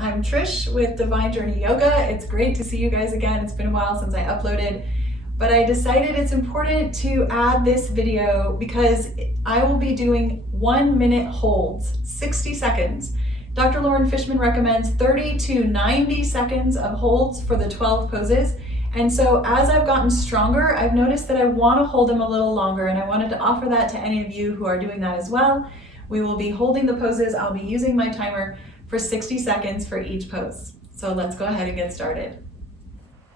I'm Trish with Divine Journey Yoga. It's great to see you guys again. It's been a while since I uploaded, but I decided it's important to add this video because I will be doing 1 minute holds, 60 seconds. Dr. Loren Fishman recommends 30 to 90 seconds of holds for the 12 poses. And so as I've gotten stronger, I've noticed that I want to hold them a little longer, and I wanted to offer that to any of you who are doing that as well. We will be holding the poses. I'll be using my timer for 60 seconds for each pose. So let's go ahead and get started.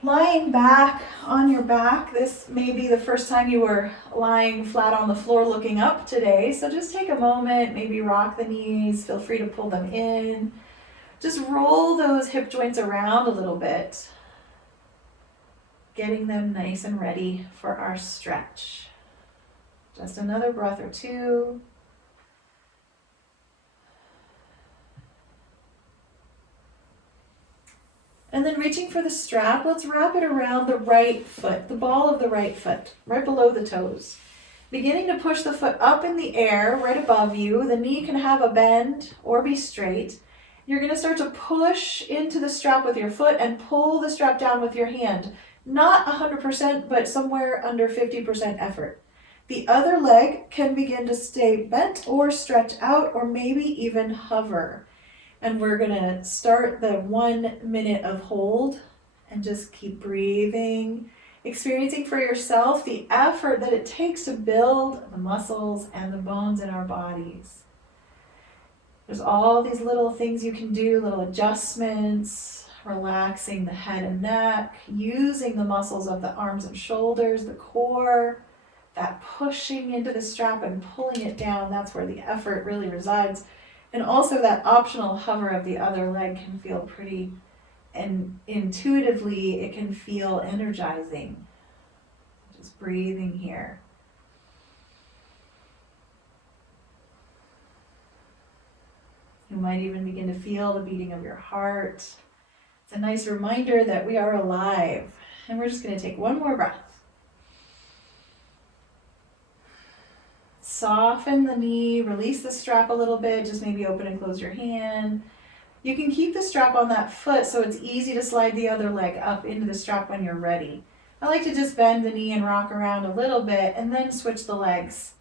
Lying back on your back, this may be the first time you were lying flat on the floor looking up today. So just take a moment, maybe rock the knees, feel free to pull them in. Just roll those hip joints around a little bit, getting them nice and ready for our stretch. Just another breath or two. And then reaching for the strap, let's wrap it around the right foot, the ball of the right foot, right below the toes. Beginning to push the foot up in the air, right above you. The knee can have a bend or be straight. You're going to start to push into the strap with your foot and pull the strap down with your hand. Not 100%, but somewhere under 50% effort. The other leg can begin to stay bent or stretch out or maybe even hover. And we're gonna start the 1 minute of hold and just keep breathing, experiencing for yourself the effort that it takes to build the muscles and the bones in our bodies. There's all these little things you can do, little adjustments, relaxing the head and neck, using the muscles of the arms and shoulders, the core, that pushing into the strap and pulling it down, that's where the effort really resides. And also that optional hover of the other leg can feel pretty, and intuitively it can feel energizing. Just breathing here. You might even begin to feel the beating of your heart. It's a nice reminder that we are alive. And we're just going to take one more breath. Soften the knee, release the strap a little bit, just maybe open and close your hand. You can keep the strap on that foot so it's easy to slide the other leg up into the strap when you're ready. I like to just bend the knee and rock around a little bit and then switch the legs.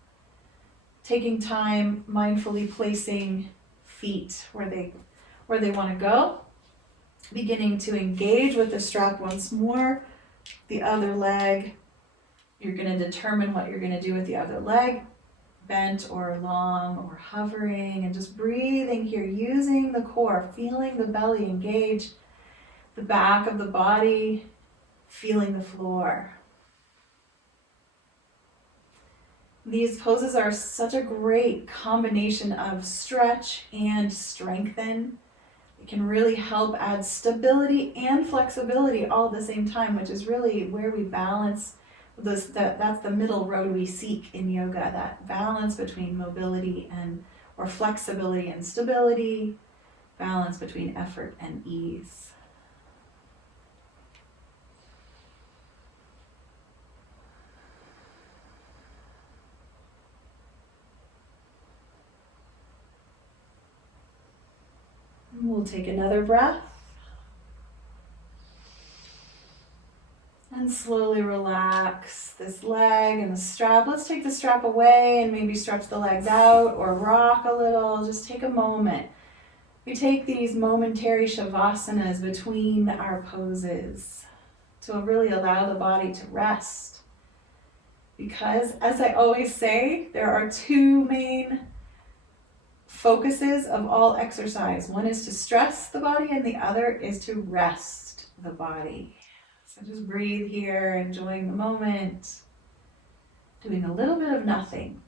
Taking time, mindfully placing feet where they want to go. Beginning to engage with the strap once more. The other leg, you're going to determine what you're going to do with the other leg. Bent or long or hovering, and just breathing here, using the core, feeling the belly engage, the back of the body, feeling the floor. These poses are such a great combination of stretch and strengthen. It can really help add stability and flexibility all at the same time, which is really where we balance. That's the middle road we seek in yoga, that balance between mobility or flexibility and stability, balance between effort and ease. We'll take another breath. And slowly relax this leg and the strap. Let's take the strap away and maybe stretch the legs out or rock a little. Just take a moment. We take these momentary shavasanas between our poses to really allow the body to rest. Because, as I always say, there are two main focuses of all exercise. One is to stress the body and the other is to rest the body. So just breathe here, enjoying the moment, doing a little bit of nothing.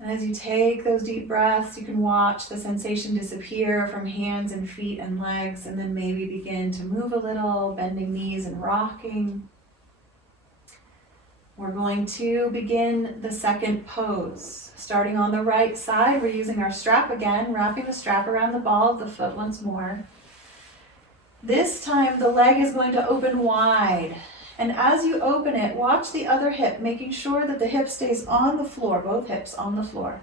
And as you take those deep breaths, you can watch the sensation disappear from hands and feet and legs, and then maybe begin to move a little, bending knees and rocking. We're going to begin the second pose. Starting on the right side, we're using our strap again, wrapping the strap around the ball of the foot once more. This time the leg is going to open wide And as you open it, watch the other hip, making sure that the hip stays on the floor, both hips on the floor.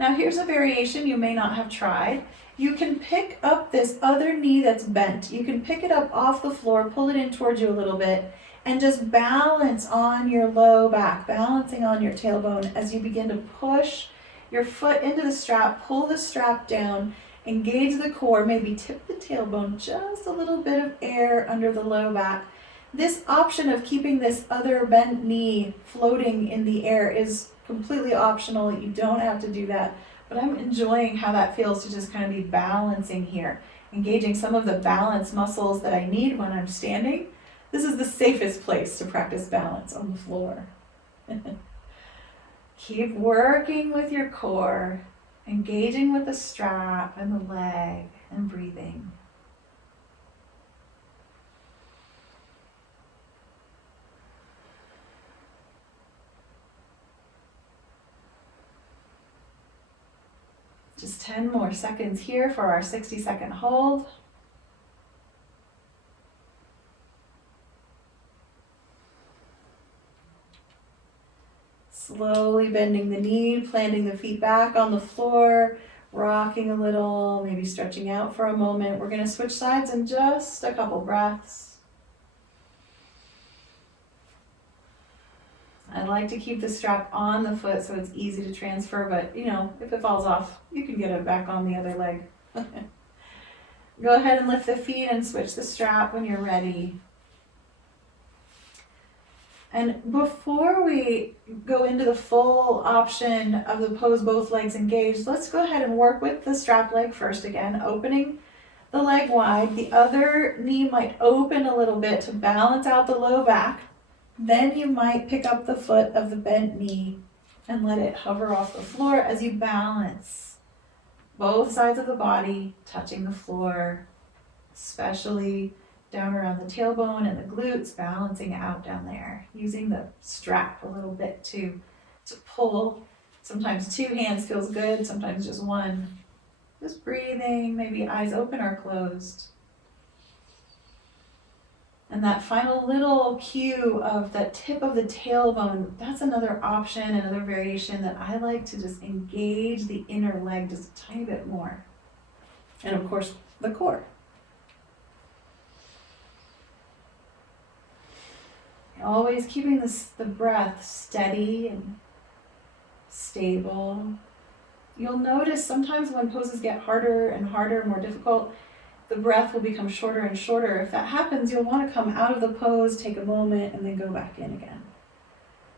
Now here's a variation you may not have tried. You can pick up this other knee that's bent. You can pick it up off the floor, pull it in towards you a little bit, and just balance on your low back, balancing on your tailbone as you begin to push your foot into the strap, pull the strap down, engage the core, maybe tip the tailbone, just a little bit of air under the low back. This option of keeping this other bent knee floating in the air is completely optional. You don't have to do that, but I'm enjoying how that feels to just kind of be balancing here, engaging some of the balance muscles that I need when I'm standing. This is the safest place to practice balance, on the floor. Keep working with your core, engaging with the strap and the leg, and breathing. Just 10 more seconds here for our 60-second hold. Slowly bending the knee, planting the feet back on the floor, rocking a little, maybe stretching out for a moment. We're going to switch sides in just a couple breaths. I like to keep the strap on the foot so it's easy to transfer, but if it falls off, you can get it back on the other leg. Go ahead and lift the feet and switch the strap when you're ready. And before we go into the full option of the pose, both legs engaged, let's go ahead and work with the strap leg first again, opening the leg wide. The other knee might open a little bit to balance out the low back. Then you might pick up the foot of the bent knee and let it hover off the floor as you balance. Both sides of the body touching the floor, especially down around the tailbone and the glutes, balancing out down there, using the strap a little bit to pull. Sometimes 2 hands feels good, sometimes just one. Just breathing, maybe eyes open or closed. And that final little cue of the tip of the tailbone, that's another option, another variation that I like to just engage the inner leg just a tiny bit more. And of course, the core. Always keeping the breath steady and stable. You'll notice sometimes when poses get harder and harder, more difficult, the breath will become shorter and shorter. If that happens, you'll want to come out of the pose, take a moment, and then go back in again.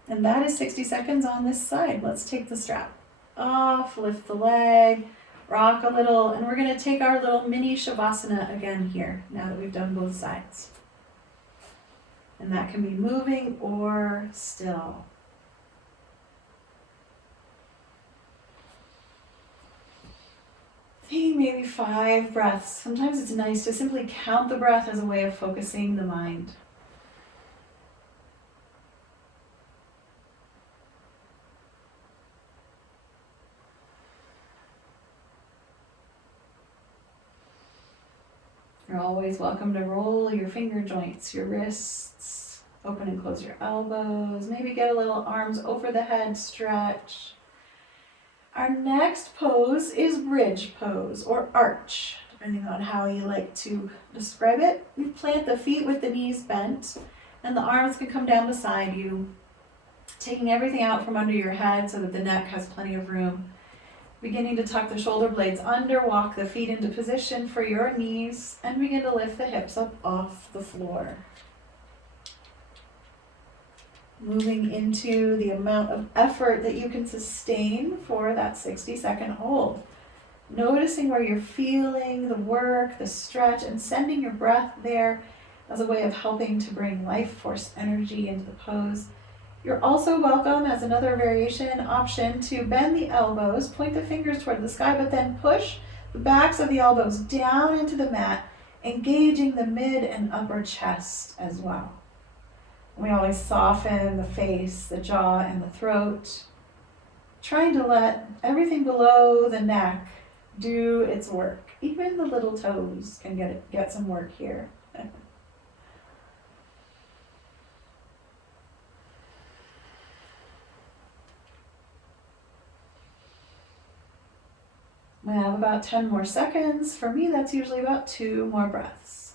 And that is 60 seconds on this side. Let's take the strap off, lift the leg, rock a little, and we're going to take our little mini Shavasana again here, now that we've done both sides. And that can be moving or still. Taking maybe 5 breaths. Sometimes it's nice to simply count the breath as a way of focusing the mind. You're always welcome to roll your finger joints, your wrists, open and close your elbows, maybe get a little arms over the head stretch. Our next pose is bridge pose or arch, depending on how you like to describe it. You plant the feet with the knees bent and the arms can come down beside you, taking everything out from under your head so that the neck has plenty of room. Beginning to tuck the shoulder blades under, walk the feet into position for your knees, and begin to lift the hips up off the floor. Moving into the amount of effort that you can sustain for that 60-second hold. Noticing where you're feeling the work, the stretch, and sending your breath there as a way of helping to bring life force energy into the pose. You're also welcome, as another variation option, to bend the elbows, point the fingers toward the sky, but then push the backs of the elbows down into the mat, engaging the mid and upper chest as well. We always soften the face, the jaw, and the throat, trying to let everything below the neck do its work. Even the little toes can get some work here. I have about 10 more seconds. For me, that's usually about 2 more breaths.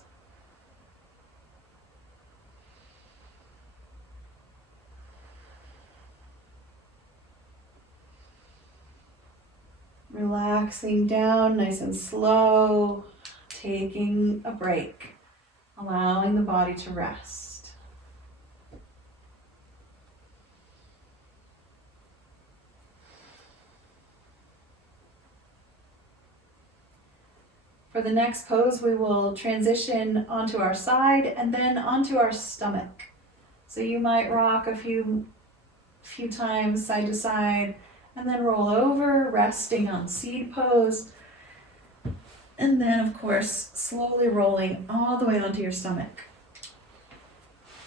Relaxing down nice and slow, taking a break, allowing the body to rest. For the next pose, we will transition onto our side and then onto our stomach. So you might rock a few times side to side, and then roll over, resting on seed pose. And then, of course, slowly rolling all the way onto your stomach.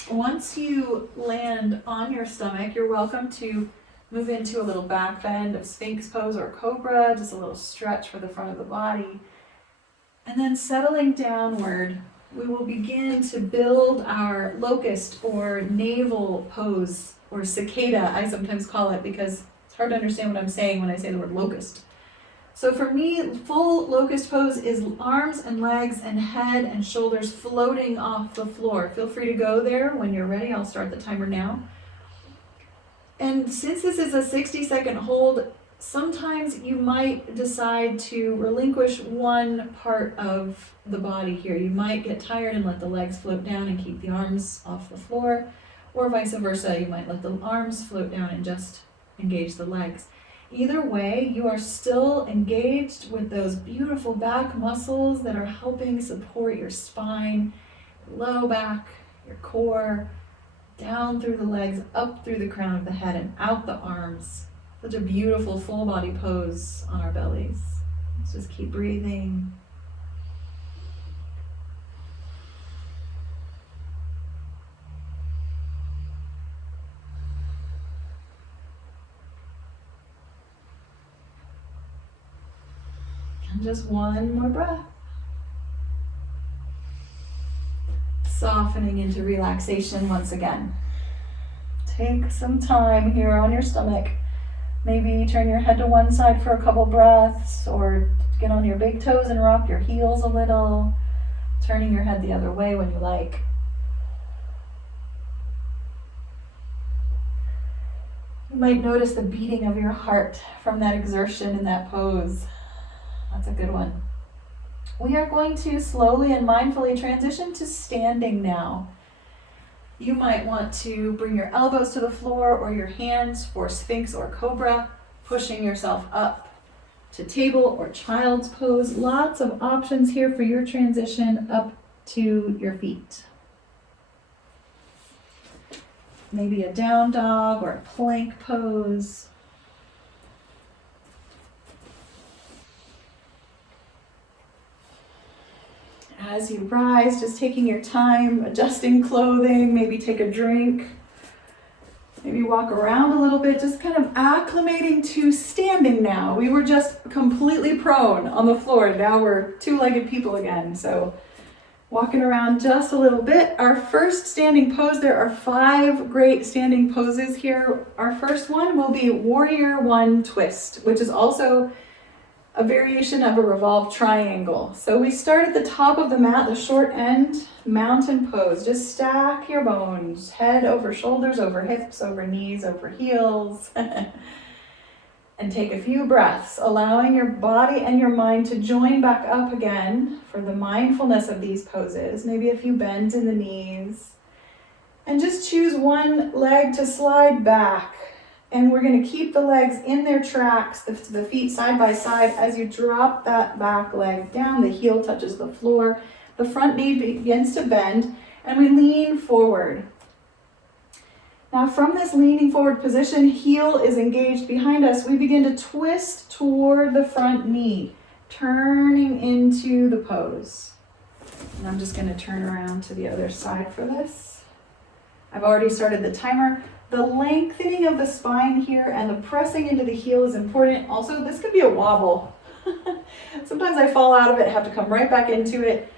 Once you land on your stomach, you're welcome to move into a little back bend of Sphinx pose or Cobra, just a little stretch for the front of the body. And then settling downward, we will begin to build our locust or navel pose, or cicada, I sometimes call it, because it's hard to understand what I'm saying when I say the word locust. So for me, full locust pose is arms and legs and head and shoulders floating off the floor. Feel free to go there when you're ready. I'll start the timer now. And since this is a 60-second hold, sometimes you might decide to relinquish one part of the body here. You might get tired and let the legs float down and keep the arms off the floor, or vice versa. You might let the arms float down and just engage the legs. Either way, you are still engaged with those beautiful back muscles that are helping support your spine, low back, your core, down through the legs, up through the crown of the head, and out the arms. Such a beautiful full body pose on our bellies. Let's just keep breathing. And just one more breath. Softening into relaxation once again. Take some time here on your stomach. Maybe turn your head to one side for a couple breaths, or get on your big toes and rock your heels a little, turning your head the other way when you like. You might notice the beating of your heart from that exertion in that pose. That's a good one. We are going to slowly and mindfully transition to standing now. You might want to bring your elbows to the floor or your hands for Sphinx or Cobra, pushing yourself up to table or child's pose. Lots of options here for your transition up to your feet. Maybe a down dog or a plank pose. As you rise, just taking your time, adjusting clothing, maybe take a drink, maybe walk around a little bit, just kind of acclimating to standing now. We were just completely prone on the floor. Now we're two-legged people again. So walking around just a little bit. Our first standing pose, there are 5 great standing poses here. Our first one will be Warrior One Twist, which is also a variation of a revolved triangle. So we start at the top of the mat, the short end, mountain pose. Just stack your bones, head over shoulders, over hips, over knees, over heels. And take a few breaths, allowing your body and your mind to join back up again for the mindfulness of these poses. Maybe a few bends in the knees. And just choose one leg to slide back. And we're going to keep the legs in their tracks, the feet side by side. As you drop that back leg down, the heel touches the floor. The front knee begins to bend, and we lean forward. Now from this leaning forward position, heel is engaged behind us. We begin to twist toward the front knee, turning into the pose. And I'm just going to turn around to the other side for this. I've already started the timer. The lengthening of the spine here and the pressing into the heel is important. Also, this could be a wobble. Sometimes I fall out of it, have to come right back into it,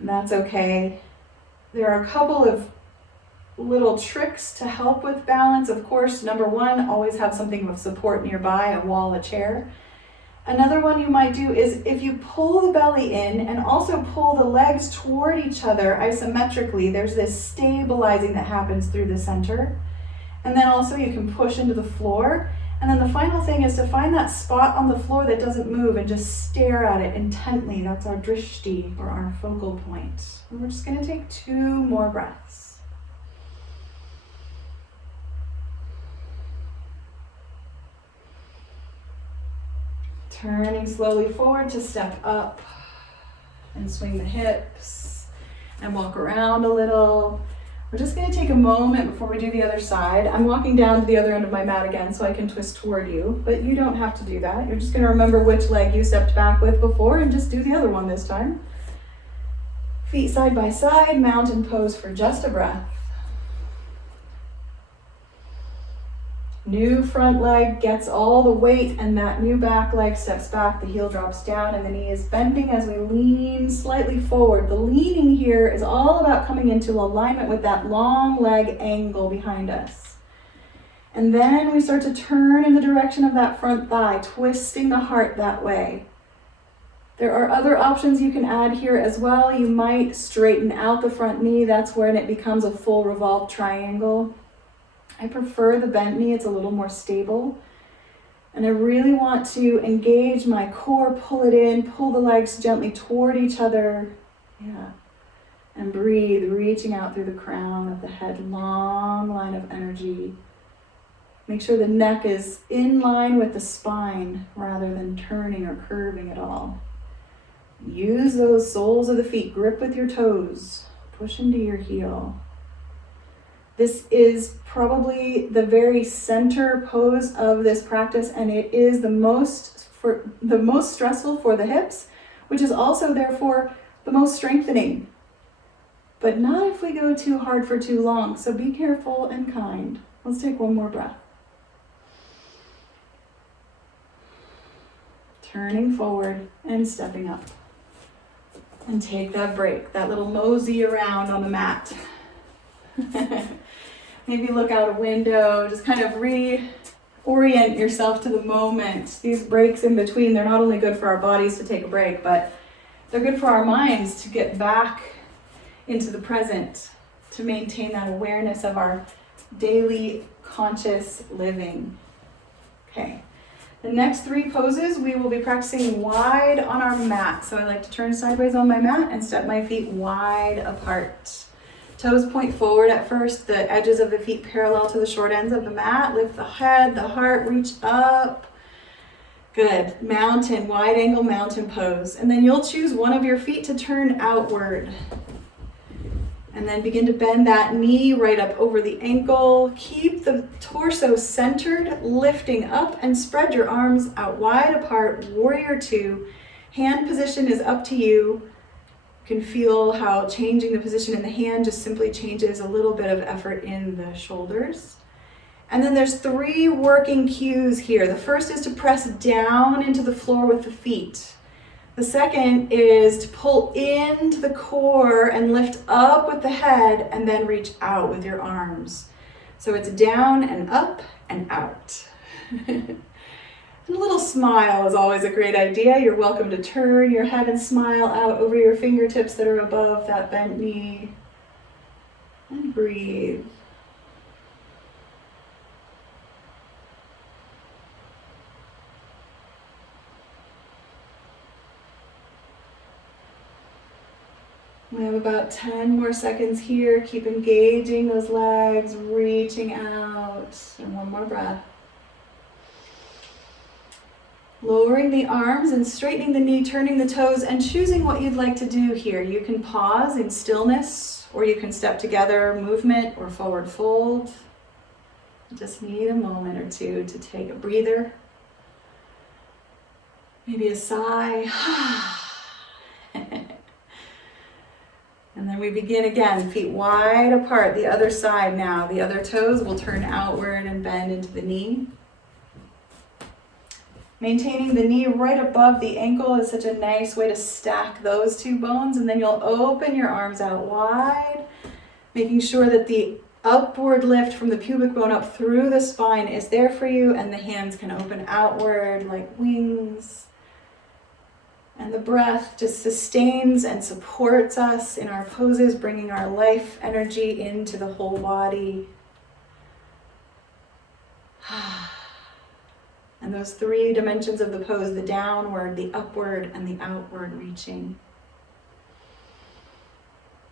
and that's okay. There are a couple of little tricks to help with balance. Of course, number 1, always have something of support nearby, a wall, a chair. Another one you might do is if you pull the belly in and also pull the legs toward each other isometrically, there's this stabilizing that happens through the center. And then also you can push into the floor. And then the final thing is to find that spot on the floor that doesn't move and just stare at it intently. That's our drishti, or our focal point. And we're just going to take 2 more breaths. Turning slowly forward to step up and swing the hips and walk around a little. We're just going to take a moment before we do the other side. I'm walking down to the other end of my mat again so I can twist toward you, but you don't have to do that. You're just going to remember which leg you stepped back with before and just do the other one this time. Feet side by side, mountain pose for just a breath. New front leg gets all the weight, and that new back leg steps back, the heel drops down, and the knee is bending as we lean slightly forward. The leaning here is all about coming into alignment with that long leg angle behind us. And then we start to turn in the direction of that front thigh, twisting the heart that way. There are other options you can add here as well. You might straighten out the front knee. That's when it becomes a full revolved triangle. I prefer the bent knee, it's a little more stable. And I really want to engage my core, pull it in, pull the legs gently toward each other. Yeah. And breathe, reaching out through the crown of the head, long line of energy. Make sure the neck is in line with the spine rather than turning or curving at all. Use those soles of the feet, grip with your toes, push into your heel. This is probably the very center pose of this practice, and it is the most stressful for the hips, which is also therefore the most strengthening. But not if we go too hard for too long, so be careful and kind. Let's take 1 more breath. Turning forward and stepping up. And take that break, that little mosey around on the mat. Maybe look out a window, just kind of reorient yourself to the moment. These breaks in between, they're not only good for our bodies to take a break, but they're good for our minds to get back into the present, to maintain that awareness of our daily conscious living. Okay, the next 3 poses we will be practicing wide on our mat. So I like to turn sideways on my mat and step my feet wide apart. Toes point forward at first, the edges of the feet parallel to the short ends of the mat. Lift the head, the heart, reach up. Good. Mountain, wide angle mountain pose. And then you'll choose one of your feet to turn outward. And then begin to bend that knee right up over the ankle. Keep the torso centered, lifting up, and spread your arms out wide apart, warrior 2. Hand position is up to you. You can feel how changing the position in the hand just simply changes a little bit of effort in the shoulders. And then there's 3 working cues here. The first is to press down into the floor with the feet. The second is to pull into the core and lift up with the head and then reach out with your arms. So it's down and up and out. And a little smile is always a great idea. You're welcome to turn your head and smile out over your fingertips that are above that bent knee. And breathe. We have about 10 more seconds here. Keep engaging those legs, reaching out. And 1 more breath. Lowering the arms and straightening the knee, turning the toes, and choosing what you'd like to do here. You can pause in stillness, or you can step together, movement, or forward fold. You just need a moment or 2 to take a breather. Maybe a sigh. And then we begin again, feet wide apart, the other side now. The other toes will turn outward and bend into the knee. Maintaining the knee right above the ankle is such a nice way to stack those 2 bones, and then you'll open your arms out wide, making sure that the upward lift from the pubic bone up through the spine is there for you, and the hands can open outward like wings. And the breath just sustains and supports us in our poses, bringing our life energy into the whole body. And those three dimensions of the pose, the downward, the upward, and the outward reaching.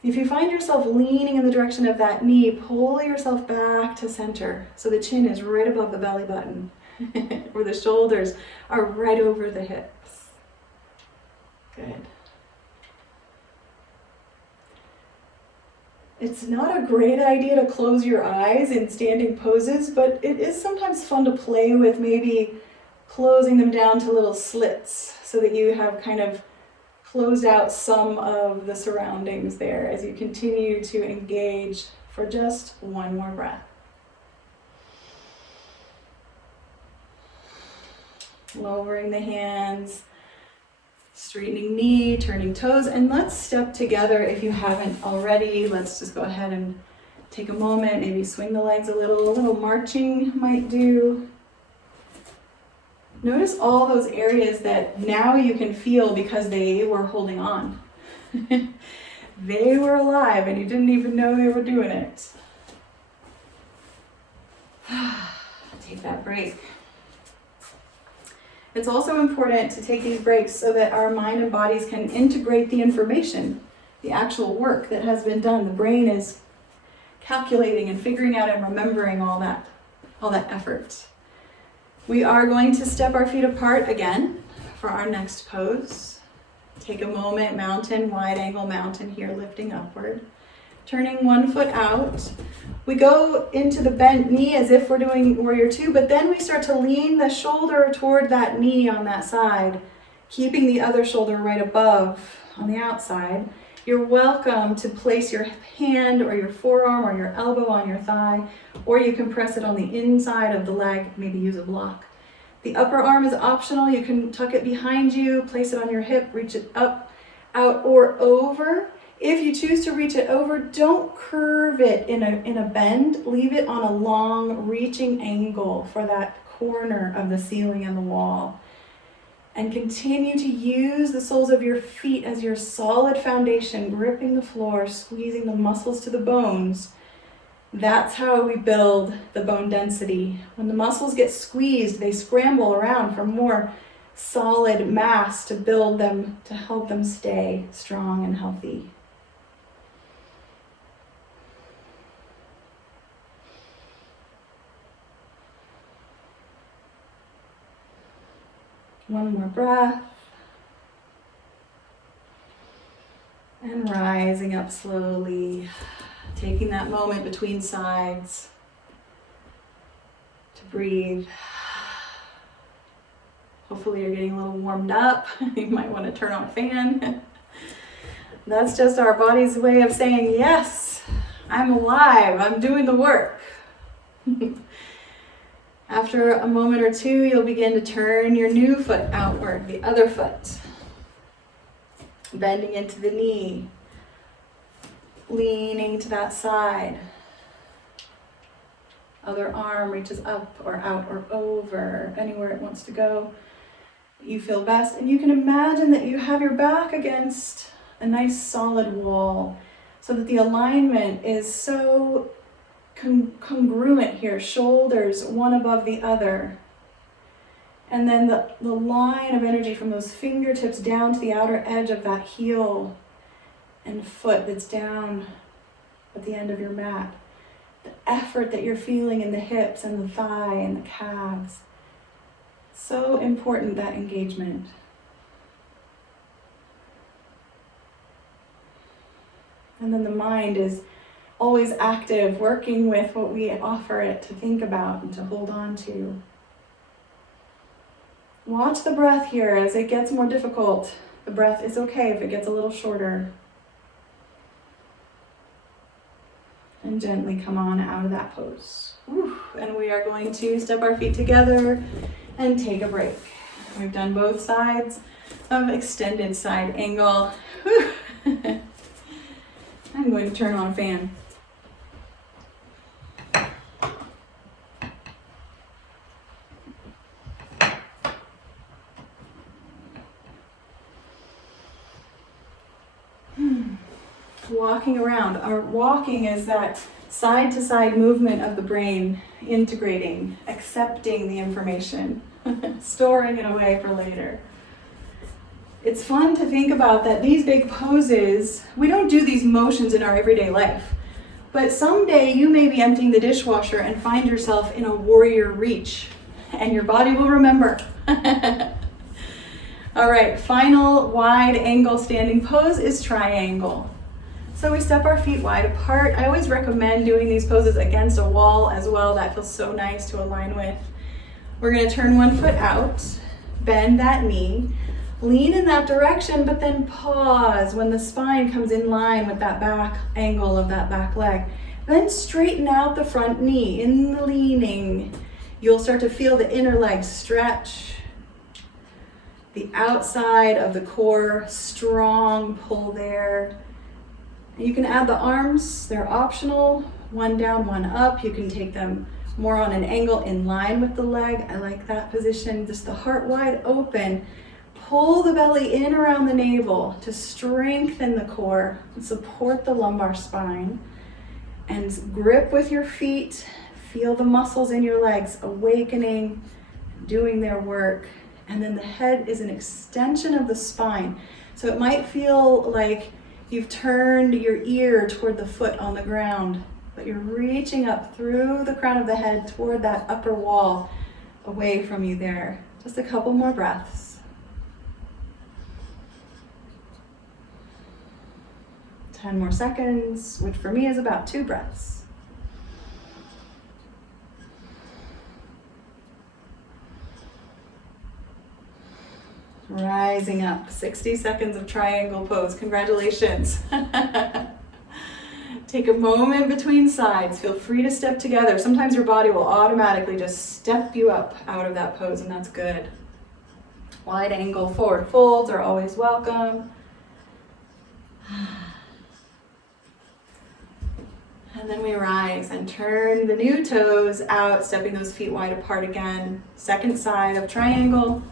If you find yourself leaning in the direction of that knee, pull yourself back to center so the chin is right above the belly button, or the shoulders are right over the hips. Good. It's not a great idea to close your eyes in standing poses, but it is sometimes fun to play with maybe closing them down to little slits so that you have kind of closed out some of the surroundings there as you continue to engage for just one more breath. Lowering the hands, straightening knee, turning toes, and let's step together if you haven't already. Let's just go ahead and take a moment, maybe swing the legs a little marching might do. Notice all those areas that now you can feel because they were holding on. They were alive and you didn't even know they were doing it. Take that break. It's also important to take these breaks so that our mind and bodies can integrate the information, the actual work that has been done. The brain is calculating and figuring out and remembering all that effort. We are going to step our feet apart again for our next pose. Take a moment, mountain, wide angle mountain here, lifting upward. Turning one foot out. We go into the bent knee as if we're doing warrior two, but then we start to lean the shoulder toward that knee on that side, keeping the other shoulder right above on the outside. You're welcome to place your hand or your forearm or your elbow on your thigh, or you can press it on the inside of the leg, maybe use a block. The upper arm is optional. You can tuck it behind you, place it on your hip, reach it up, out, or over. If you choose to reach it over, don't curve it in a bend. Leave it on a long reaching angle for that corner of the ceiling and the wall. And continue to use the soles of your feet as your solid foundation, gripping the floor, squeezing the muscles to the bones. That's how we build the bone density. When the muscles get squeezed, they scramble around for more solid mass to build them, to help them stay strong and healthy. One more breath. And rising up slowly, taking that moment between sides to breathe. Hopefully you're getting a little warmed up. You might want to turn on a fan. That's just our body's way of saying, yes, I'm alive, I'm doing the work. After a moment or two, you'll begin to turn your new foot outward, the other foot. Bending into the knee, leaning to that side. Other arm reaches up or out or over, anywhere it wants to go. You feel best, and you can imagine that you have your back against a nice solid wall so that the alignment is so congruent here, shoulders one above the other. And then the line of energy from those fingertips down to the outer edge of that heel and foot that's down at the end of your mat. The effort that you're feeling in the hips and the thigh and the calves. So important, that engagement. And then the mind is always active, working with what we offer it to think about and to hold on to. Watch the breath here as it gets more difficult. The breath is okay if it gets a little shorter. And gently come on out of that pose. Whew. And we are going to step our feet together and take a break. We've done both sides of extended side angle. I'm going to turn on a fan. walking around. Our walking is that side to side movement of the brain, integrating, accepting the information, storing it away for later. It's fun to think about that these big poses, we don't do these motions in our everyday life, but someday you may be emptying the dishwasher and find yourself in a warrior reach, and your body will remember. All right, final wide angle standing pose is triangle. So we step our feet wide apart. I always recommend doing these poses against a wall as well. That feels so nice to align with. We're gonna turn one foot out, bend that knee, lean in that direction, but then pause when the spine comes in line with that back angle of that back leg. Then straighten out the front knee in the leaning. You'll start to feel the inner leg stretch. The outside of the core, strong pull there. You can add the arms, they're optional. One down, one up. You can take them more on an angle in line with the leg. I like that position. Just the heart wide open. Pull the belly in around the navel to strengthen the core and support the lumbar spine. And grip with your feet. Feel the muscles in your legs awakening, doing their work. And then the head is an extension of the spine. So it might feel like you've turned your ear toward the foot on the ground, but you're reaching up through the crown of the head toward that upper wall away from you there. Just a couple more breaths. 10 more seconds, which for me is about 2 breaths. Rising up, 60 seconds of triangle pose. Congratulations. Take a moment between sides. Feel free to step together. Sometimes your body will automatically just step you up out of that pose, and that's good. Wide angle forward folds are always welcome. And then we rise and turn the new toes out, stepping those feet wide apart again. Second side of triangle.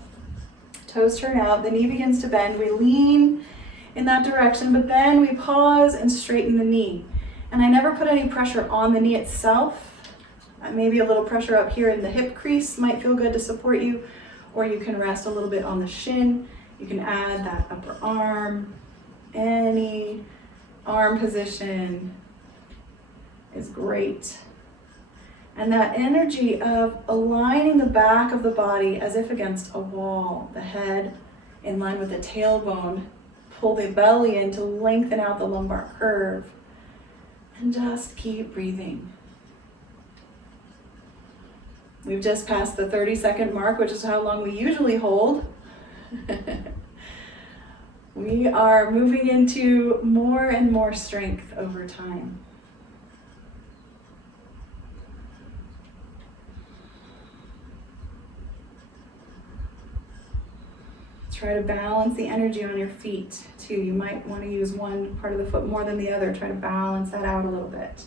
Toes turn out, the knee begins to bend. We lean in that direction, but then we pause and straighten the knee. And I never put any pressure on the knee itself. Maybe a little pressure up here in the hip crease might feel good to support you, or you can rest a little bit on the shin. You can add that upper arm. Any arm position is great. And that energy of aligning the back of the body as if against a wall, the head in line with the tailbone, pull the belly in to lengthen out the lumbar curve, and just keep breathing. We've just passed the 30-second mark, which is how long we usually hold. We are moving into more and more strength over time. Try to balance the energy on your feet too. You might want to use one part of the foot more than the other. Try to balance that out a little bit.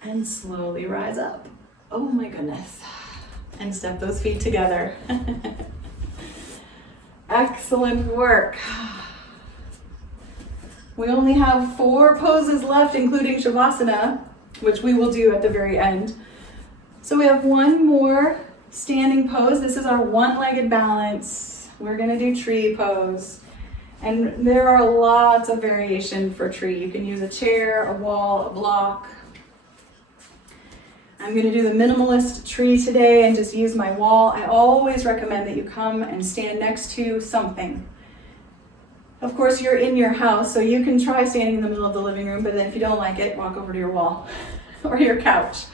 And slowly rise up. Oh my goodness. And step those feet together. Excellent work. We only have 4 poses left, including Shavasana, which we will do at the very end. So we have one more standing pose. This is our one-legged balance. We're gonna do tree pose. And there are lots of variation for tree. You can use a chair, a wall, a block. I'm gonna do the minimalist tree today and just use my wall. I always recommend that you come and stand next to something. Of course, you're in your house, so you can try standing in the middle of the living room, but then if you don't like it, walk over to your wall or your couch.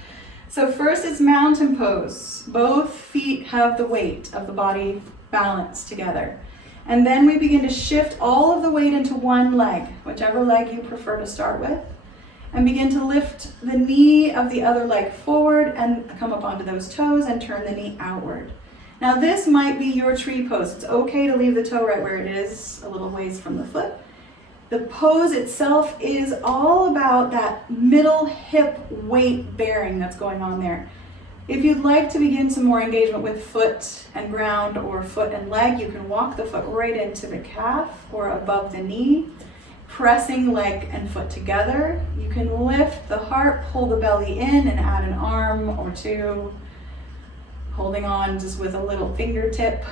So first it's mountain pose. Both feet have the weight of the body balanced together. And then we begin to shift all of the weight into one leg, whichever leg you prefer to start with, and begin to lift the knee of the other leg forward and come up onto those toes and turn the knee outward. Now this might be your tree pose. It's okay to leave the toe right where it is, a little ways from the foot. The pose itself is all about that middle hip weight bearing that's going on there. If you'd like to begin some more engagement with foot and ground or foot and leg, you can walk the foot right into the calf or above the knee. pressing leg and foot together. You can lift the heart, pull the belly in, and add an arm or two, holding on just with a little fingertip,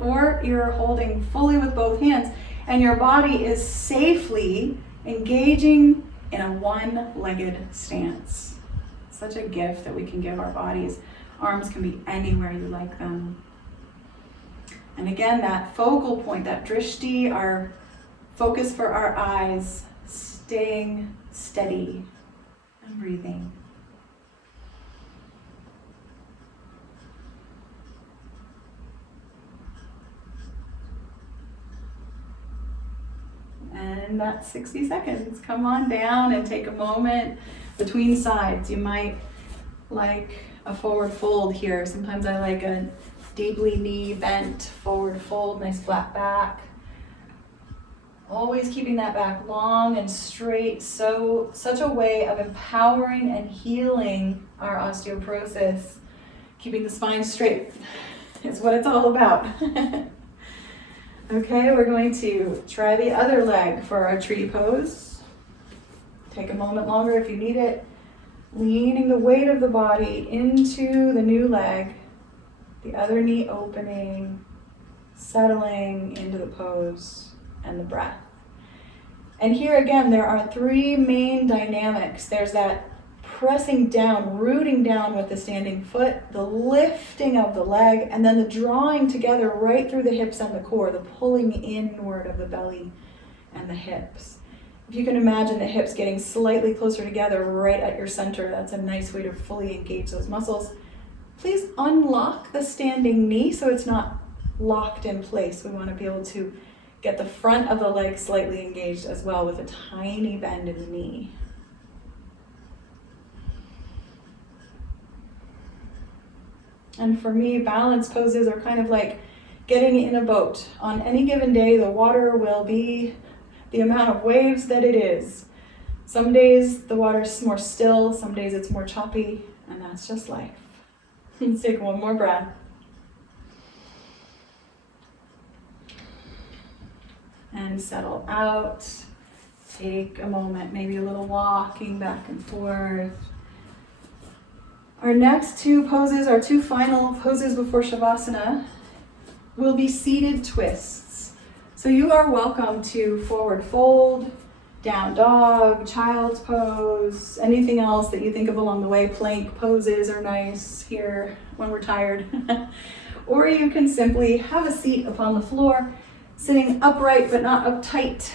or you're holding fully with both hands, and your body is safely engaging in a one-legged stance. Such a gift that we can give our bodies. Arms can be anywhere you like them. And again, that focal point, that drishti, our focus for our eyes, staying steady and breathing. And that's 60 seconds. Come on down and take a moment between sides. You might like a forward fold here. Sometimes I like a deeply knee bent forward fold, nice flat back. Always keeping that back long and straight. Such a way of empowering and healing our osteoporosis. Keeping the spine straight is what it's all about. Okay, we're going to try the other leg for our tree pose. Take a moment longer if you need it. Leaning the weight of the body into the new leg, the other knee opening, settling into the pose and the breath. And here again, there are three main dynamics. There's that pressing down, rooting down with the standing foot, the lifting of the leg, and then the drawing together right through the hips and the core, the pulling inward of the belly and the hips. If you can imagine the hips getting slightly closer together right at your center, that's a nice way to fully engage those muscles. Please unlock the standing knee so it's not locked in place. We want to be able to get the front of the leg slightly engaged as well with a tiny bend in the knee. And for me, balance poses are kind of like getting in a boat. On any given day, the water will be the amount of waves that it is. Some days the water's more still, some days it's more choppy, and that's just life. Let's take one more breath. And settle out. Take a moment, maybe a little walking back and forth. Our next two poses, our two final poses before Shavasana, will be seated twists. So you are welcome to forward fold, down dog, child's pose, anything else that you think of along the way. Plank poses are nice here when we're tired. Or you can simply have a seat upon the floor, sitting upright but not uptight,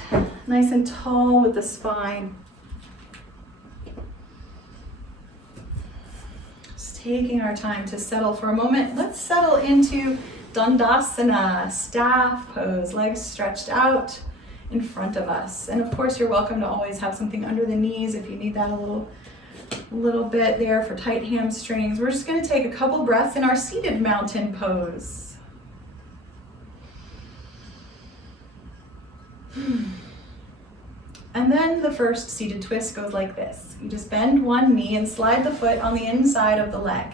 nice and tall with the spine. Taking our time to settle for a moment. Let's settle into Dandasana, staff pose, legs stretched out in front of us. And of course, you're welcome to always have something under the knees if you need that a little bit there for tight hamstrings. We're just going to take a couple breaths in our seated mountain pose. And then the first seated twist goes like this. You just bend one knee and slide the foot on the inside of the leg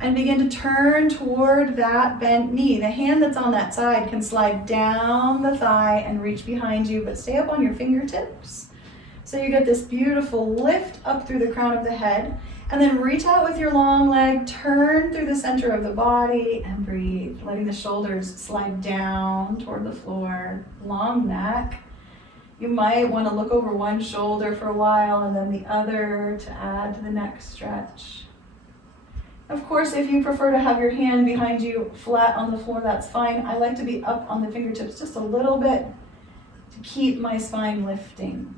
and begin to turn toward that bent knee. The hand that's on that side can slide down the thigh and reach behind you, but stay up on your fingertips. So you get this beautiful lift up through the crown of the head, and then reach out with your long leg, turn through the center of the body and breathe, letting the shoulders slide down toward the floor, long neck. You might want to look over one shoulder for a while and then the other to add to the neck stretch. Of course, if you prefer to have your hand behind you flat on the floor, that's fine. I like to be up on the fingertips just a little bit to keep my spine lifting.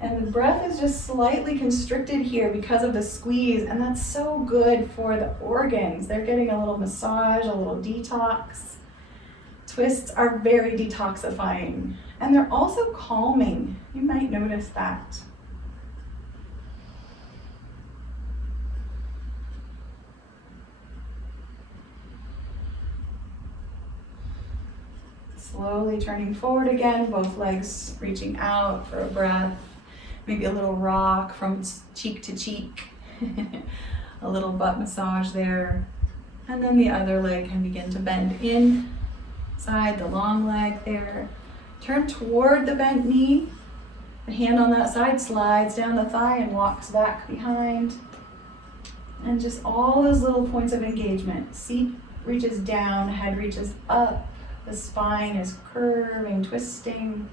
And the breath is just slightly constricted here because of the squeeze, and that's so good for the organs. They're getting a little massage, a little detox. Twists are very detoxifying, and they're also calming. You might notice that. Slowly turning forward again, both legs reaching out for a breath. Maybe a little rock from cheek to cheek, a little butt massage there. And then the other leg can begin to bend in side, the long leg there. Turn toward the bent knee. The hand on that side slides down the thigh and walks back behind. And just all those little points of engagement. Seat reaches down, head reaches up. The spine is curving, twisting.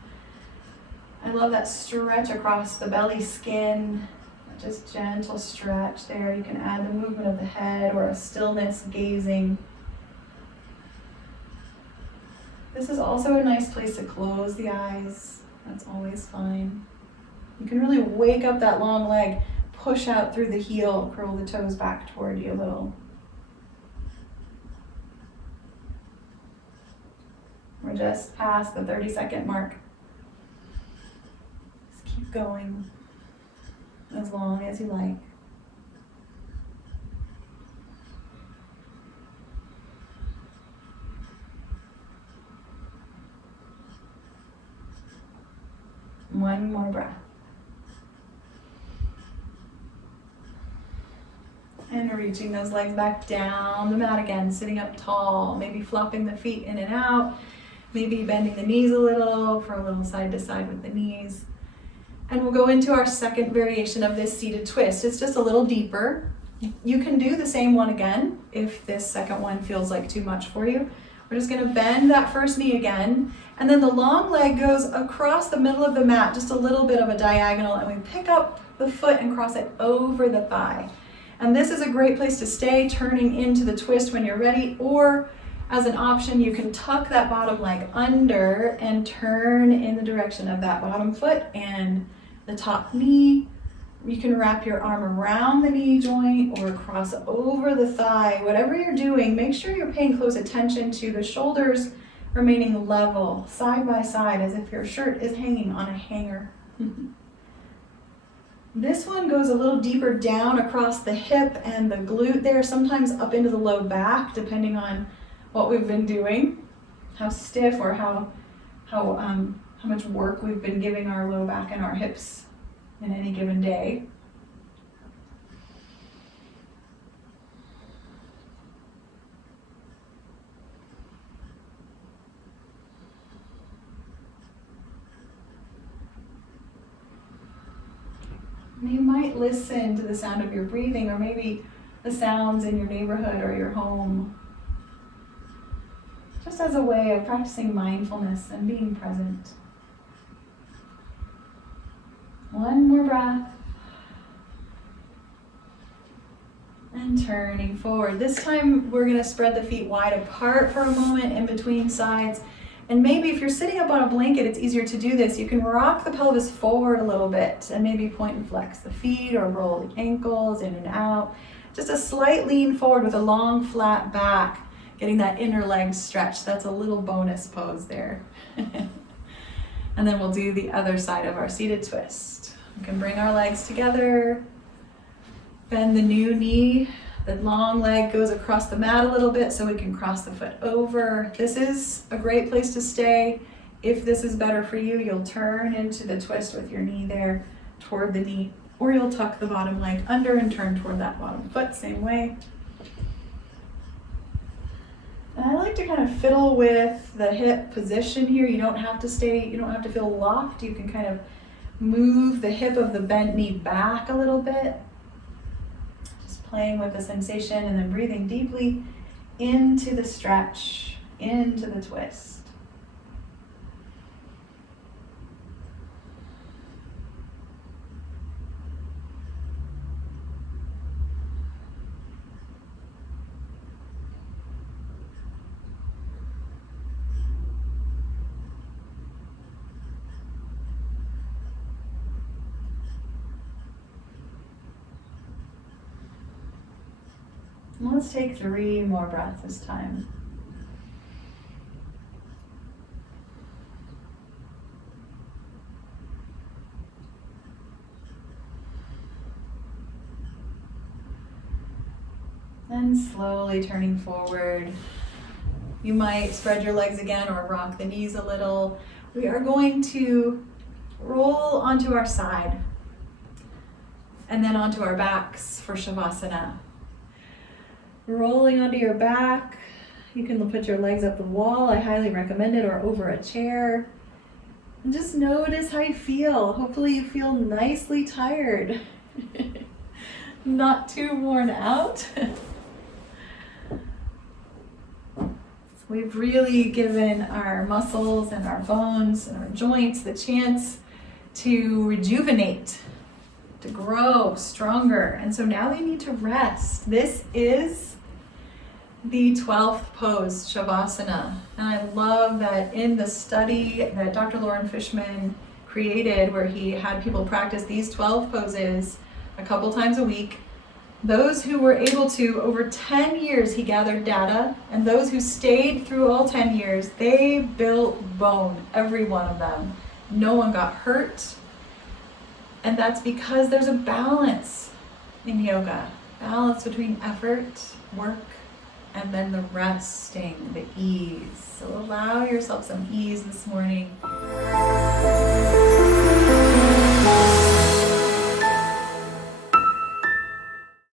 I love that stretch across the belly skin. Just gentle stretch there. You can add the movement of the head or a stillness gazing. This is also a nice place to close the eyes. That's always fine. You can really wake up that long leg, push out through the heel, curl the toes back toward you a little. We're just past the 30-second mark. Just keep going as long as you like. One more breath. And reaching those legs back down the mat again, sitting up tall, maybe flopping the feet in and out, maybe bending the knees a little for a little side to side with the knees. And we'll go into our second variation of this seated twist. It's just a little deeper. You can do the same one again if this second one feels like too much for you. We're just gonna bend that first knee again, and then the long leg goes across the middle of the mat, just a little bit of a diagonal, and we pick up the foot and cross it over the thigh. And this is a great place to stay, turning into the twist when you're ready, or as an option, you can tuck that bottom leg under and turn in the direction of that bottom foot and the top knee. You can wrap your arm around the knee joint or cross over the thigh. Whatever you're doing, make sure you're paying close attention to the shoulders remaining level, side by side, as if your shirt is hanging on a hanger. This one goes a little deeper down across the hip and the glute there, sometimes up into the low back, depending on what we've been doing, how stiff or how much work we've been giving our low back and our hips in any given day. You might listen to the sound of your breathing, or maybe the sounds in your neighborhood or your home, just as a way of practicing mindfulness and being present. One more breath. And turning forward. This time we're going to spread the feet wide apart for a moment in between sides. And maybe if you're sitting up on a blanket, it's easier to do this. You can rock the pelvis forward a little bit and maybe point and flex the feet or roll the ankles in and out. Just a slight lean forward with a long flat back, getting that inner leg stretch. That's a little bonus pose there. And then we'll do the other side of our seated twist. We can bring our legs together, bend the new knee. The long leg goes across the mat a little bit so we can cross the foot over. This is a great place to stay. If this is better for you, you'll turn into the twist with your knee there toward the knee, or you'll tuck the bottom leg under and turn toward that bottom foot, same way. And I like to kind of fiddle with the hip position here. You don't have to feel locked. You can kind of move the hip of the bent knee back a little bit. Just playing with the sensation and then breathing deeply into the stretch, into the twist. Let's take 3 more breaths this time. And slowly turning forward. You might spread your legs again or rock the knees a little. We are going to roll onto our side and then onto our backs for Shavasana. Rolling onto your back, You can put your legs up the wall. I highly recommend it, or over a chair. And just notice how you feel. Hopefully you feel nicely tired. Not too worn out. We've really given our muscles and our bones and our joints the chance to rejuvenate, to grow stronger. And so now they need to rest. This is the 12th pose, Shavasana. And I love that in the study that Dr. Loren Fishman created, where he had people practice these 12 poses a couple times a week, those who were able to, over 10 years, he gathered data, and those who stayed through all 10 years, they built bone, every one of them. No one got hurt. And that's because there's a balance in yoga. Balance between effort, work, and then the resting, the ease. So allow yourself some ease this morning.